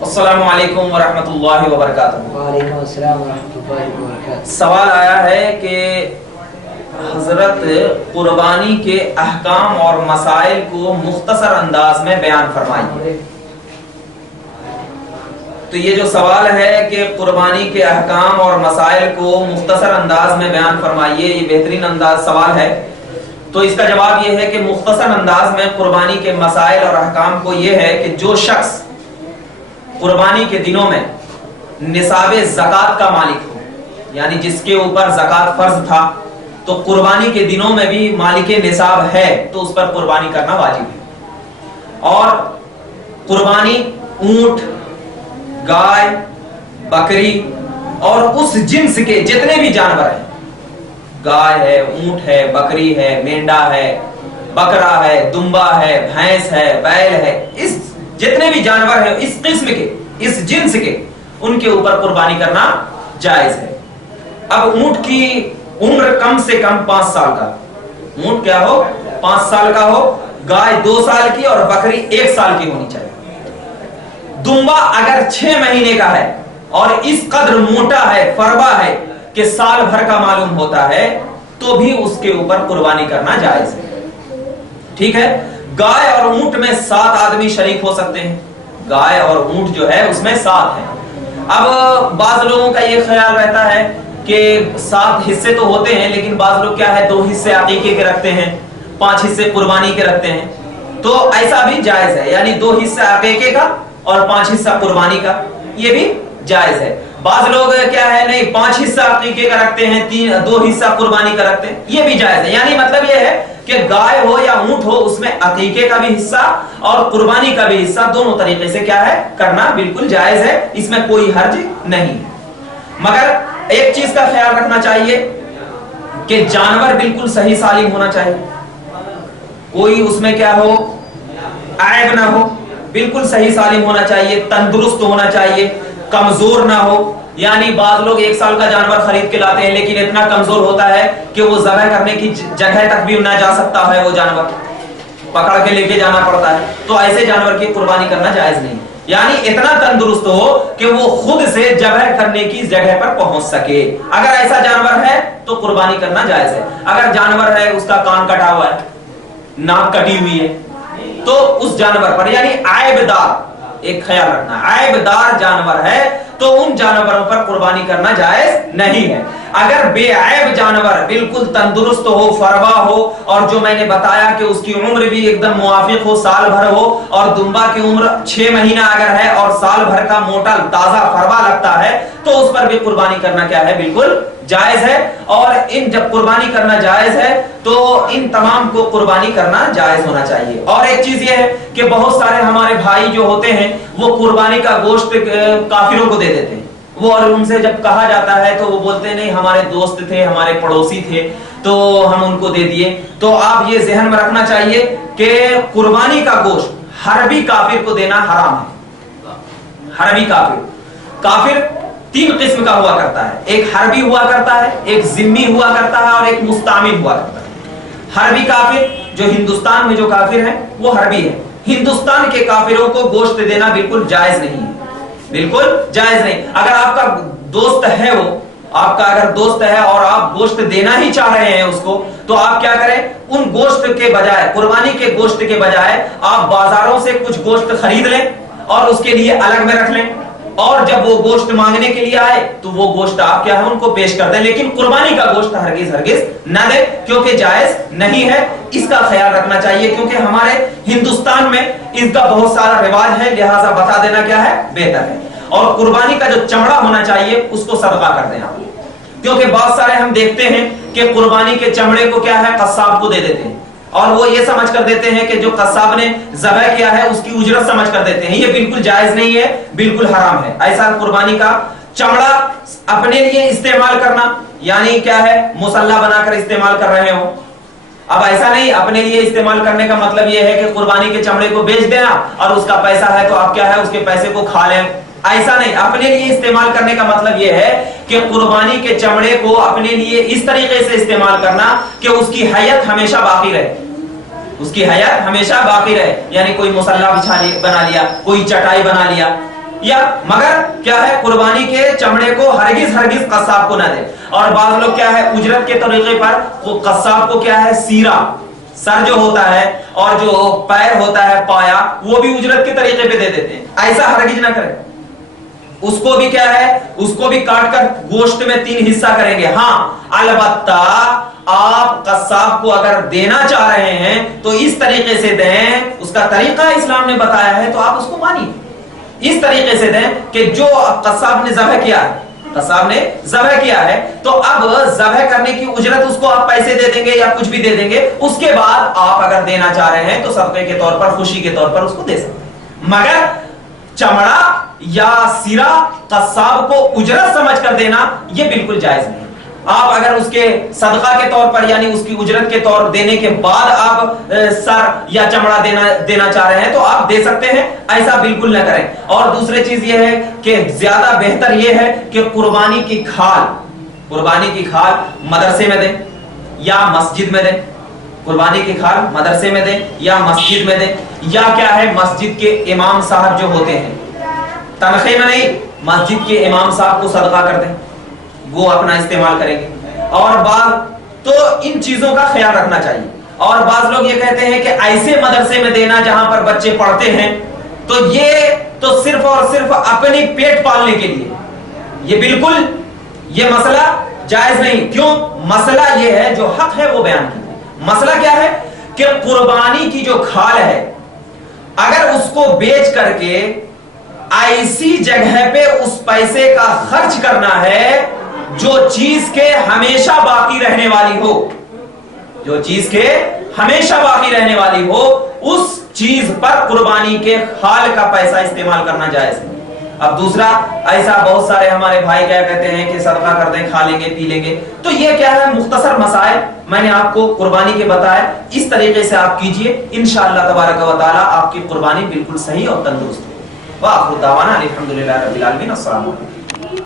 السلام علیکم ورحمۃ اللہ وبرکاتہ۔ وعلیکم السلام ورحمۃ اللہ وبرکاتہ۔ سوال آیا ہے کہ حضرت قربانی کے احکام اور مسائل کو مختصر انداز میں بیان فرمائیے۔ تو یہ جو سوال ہے کہ قربانی کے احکام اور مسائل کو مختصر انداز میں بیان فرمائیے، یہ بہترین انداز سوال ہے۔ تو اس کا جواب یہ ہے کہ مختصر انداز میں قربانی کے مسائل اور احکام کو یہ ہے کہ جو شخص قربانی کے دنوں میں نصاب زکوٰۃ کا مالک ہو، یعنی جس کے اوپر زکوٰۃ فرض تھا تو قربانی کے دنوں میں بھی مالک نصاب ہے تو اس پر قربانی کرنا واجب ہے۔ اور قربانی اونٹ، گائے، بکری اور اس جنس کے جتنے بھی جانور ہیں، گائے ہے، اونٹ ہے، بکری ہے، مینڈا ہے، بکرا ہے، دمبا ہے، بھینس ہے، بیل ہے، اس جتنے بھی جانور ہیں اس قسم کے، اس جنس کے، ان کے اوپر قربانی کرنا جائز ہے۔ اب اونٹ کی عمر کم سے کم 5 سال کا، اونٹ کیا ہو 5 سال کا ہو، گائے 2 سال کی اور بکری 1 سال کی ہونی چاہیے۔ دمبا اگر 6 مہینے کا ہے اور اس قدر موٹا ہے، فربا ہے کہ سال بھر کا معلوم ہوتا ہے تو بھی اس کے اوپر قربانی کرنا جائز ہے۔ ٹھیک ہے، گائے اور اونٹ میں 7 آدمی شریک ہو سکتے ہیں، گائے اور اونٹ جو ہے اس میں 7 ہیں۔ اب بعض لوگوں کا یہ خیال رہتا ہے کہ 7 حصے تو ہوتے ہیں، لیکن بعض لوگ کیا ہے 2 حصے عقیقے کے رکھتے ہیں، 5 حصے قربانی کے رکھتے ہیں، تو ایسا بھی جائز ہے، یعنی 2 حصہ عقیقے کا اور 5 حصہ قربانی کا، یہ بھی جائز ہے۔ بعض لوگ کیا ہے نہیں 5 حصہ عقیقے کا رکھتے ہیں، 2 حصہ قربانی کا رکھتے ہیں، یہ بھی جائز ہے۔ یعنی مطلب یہ ہے کہ گائے ہو یا اونٹ ہو اس میں عقیقے کا بھی حصہ اور قربانی کا بھی حصہ دونوں طریقے سے کیا ہے کرنا بالکل جائز ہے، اس میں کوئی حرج نہیں ہے۔ مگر ایک چیز کا خیال رکھنا چاہیے کہ جانور بالکل صحیح سالم ہونا چاہیے، کوئی اس میں کیا ہو عیب نہ ہو، بالکل صحیح سالم ہونا چاہیے، تندرست ہونا چاہیے، کمزور نہ ہو۔ یعنی بعض لوگ 1 سال کا جانور خرید کے لاتے ہیں لیکن اتنا کمزور ہوتا ہے کہ وہ ذبح کرنے کی جگہ تک بھی نہ جا سکتا ہے، وہ جانور پکڑ کے لے کے جانا پڑتا ہے، تو ایسے جانور کی قربانی کرنا جائز نہیں۔ یعنی اتنا تندرست ہو کہ وہ خود سے ذبح کرنے کی جگہ پر پہنچ سکے، اگر ایسا جانور ہے تو قربانی کرنا جائز ہے۔ اگر جانور ہے اس کا کان کٹا ہوا ہے، ناک کٹی ہوئی ہے، تو اس جانور پر یعنی عیب دار، ایک خیال رکھنا، عیب دار جانور ہے تو ان جانوروں پر قربانی کرنا جائز نہیں ہے۔ اگر بے عیب جانور بالکل تندرست ہو، فربا ہو، اور جو میں نے بتایا کہ اس کی عمر بھی ایک دم موافق ہو، سال بھر ہو، اور دمبا کی عمر 6 مہینہ اگر ہے اور سال بھر کا موٹا تازہ فربا لگتا ہے تو اس پر بھی قربانی کرنا کیا ہے بالکل جائز ہے۔ اور ان جب قربانی کرنا جائز ہے تو ان تمام کو قربانی کرنا جائز ہونا چاہیے۔ اور ایک چیز یہ ہے کہ بہت سارے ہمارے بھائی جو ہوتے ہیں وہ قربانی کا گوشت کافروں کو دے دیتے ہیں، وہ اور ان سے جب کہا جاتا ہے تو وہ بولتے ہیں نہیں ہمارے دوست تھے، ہمارے پڑوسی تھے تو ہم ان کو دے دیے۔ تو آپ یہ ذہن میں رکھنا چاہیے کہ قربانی کا گوشت حربی کافر کو دینا حرام ہے۔ حربی کافر 3 قسم کا ہوا کرتا ہے، ایک حربی ہوا کرتا ہے، ایک ذمی ہوا کرتا ہے اور ایک مستعمل ہوا کرتا ہے۔ حربی کافر جو ہندوستان میں جو کافر ہیں وہ حربی ہے، ہندوستان کے کافروں کو گوشت دینا بالکل جائز نہیں ہے، بالکل جائز نہیں۔ اگر آپ کا دوست ہے، وہ آپ کا اگر دوست ہے اور آپ گوشت دینا ہی چاہ رہے ہیں اس کو، تو آپ کیا کریں، ان گوشت کے بجائے، قربانی کے گوشت کے بجائے آپ بازاروں سے کچھ گوشت خرید لیں اور اس کے لیے الگ میں رکھ لیں، اور جب وہ گوشت مانگنے کے لیے آئے تو وہ گوشت آپ کیا ہے ان کو پیش کر دیں، لیکن قربانی کا گوشت ہرگز نہ دیں کیونکہ جائز نہیں ہے۔ اس کا خیال رکھنا چاہیے کیونکہ ہمارے ہندوستان میں اس کا بہت سارا رواج ہے، لہٰذا بتا دینا کیا ہے بہتر ہے۔ اور قربانی کا جو چمڑا ہونا چاہیے اس کو صدقہ کر دیں آپ، کیونکہ بہت سارے ہم دیکھتے ہیں کہ قربانی کے چمڑے کو کیا ہے قصاب کو دے دیتے ہیں، اور وہ یہ سمجھ کر دیتے ہیں کہ جو قصاب نے ذبح کیا ہے اس کی اجرت سمجھ کر دیتے ہیں، یہ بالکل جائز نہیں ہے، بالکل حرام ہے۔ ایسا قربانی کا چمڑا اپنے لیے استعمال کرنا یعنی کیا ہے مسلح بنا کر استعمال کر رہے ہو، اب ایسا نہیں، اپنے لیے استعمال کرنے کا مطلب یہ ہے کہ قربانی کے چمڑے کو بیچ دینا اور اس کا پیسہ ہے تو آپ کیا ہے اس کے پیسے کو کھا لیں، ایسا نہیں۔ اپنے لیے استعمال کرنے کا مطلب یہ ہے کہ قربانی کے چمڑے کو اپنے لیے اس طریقے سے استعمال کرنا کہ اس کی حیت ہمیشہ باقی رہے، اس کی حیات ہمیشہ باقی رہے، یعنی کوئی مصلی بنا لیا، کوئی چٹائی بنا لیا، یا مگر کیا ہے قربانی کے چمڑے کو ہرگز قصاب کو نہ دیں. اور بعض لوگ کیا ہے اجرت کے طریقے پر قصاب کو کیا ہے سیرا سر جو ہوتا ہے اور جو پیر ہوتا ہے پایا وہ بھی اجرت کے طریقے پہ دے دیتے ہیں. ایسا ہرگز نہ کریں. اس کو بھی کیا ہے اس کو بھی کاٹ کر گوشت میں 3 حصہ کریں گے. ہاں البتہ آپ قصاب کو اگر دینا چاہ رہے ہیں تو اس طریقے سے دیں, اس کا طریقہ اسلام نے بتایا ہے تو آپ اس کو مانیے. اس طریقے سے دیں کہ جو قصاب نے ذبح کیا ہے تو اب ذبح کرنے کی اجرت اس کو آپ پیسے دے دیں گے یا کچھ بھی دے دیں گے. اس کے بعد آپ اگر دینا چاہ رہے ہیں تو صدقے کے طور پر خوشی کے طور پر اس کو دے سکتے ہیں. مگر چمڑا یا سیرا قصاب کو اجرت سمجھ کر دینا یہ بالکل جائز نہیں. آپ اگر اس کے صدقہ کے طور پر یعنی اس کی اجرت کے طور دینے کے بعد آپ سر یا چمڑا دینا چاہ رہے ہیں تو آپ دے سکتے ہیں. ایسا بالکل نہ کریں. اور دوسری چیز یہ ہے کہ زیادہ بہتر یہ ہے کہ قربانی کی کھال مدرسے میں دیں یا مسجد میں دیں. قربانی کی کھال مدرسے میں دیں یا مسجد میں دیں, یا کیا ہے مسجد کے امام صاحب جو ہوتے ہیں تنخواہ میں نہیں, مسجد کے امام صاحب کو صدقہ کر دیں, وہ اپنا استعمال کریں گے. اور بعض تو ان چیزوں کا خیال رکھنا چاہیے. اور بعض لوگ یہ کہتے ہیں کہ ایسے مدرسے میں دینا جہاں پر بچے پڑھتے ہیں تو یہ تو صرف اور صرف اپنی پیٹ پالنے کے لیے. یہ بالکل یہ مسئلہ جائز نہیں. کیوں؟ مسئلہ یہ ہے جو حق ہے وہ بیان کیا. مسئلہ کیا ہے کہ قربانی کی جو کھال ہے اگر اس کو بیچ کر کے ایسی جگہ پہ اس پیسے کا خرچ کرنا ہے جو چیز کے ہمیشہ باقی رہنے والی ہو, اس چیز پر قربانی کے کھال کا پیسہ استعمال کرنا جائز ہے. اب دوسرا ایسا بہت سارے ہمارے بھائی کیا کہتے ہیں کہ صدقہ کر دیں, کھا لیں گے, پی لیں گے. تو یہ کیا ہے مختصر مسائل میں نے آپ کو قربانی کے بتائے. اس طریقے سے آپ کیجئے, انشاءاللہ تبارک و تعالی آپ کی قربانی بالکل صحیح اور تندرست ہوگی. وآخر دعوانا الحمدللہ رب العالمین. السلام علیکم.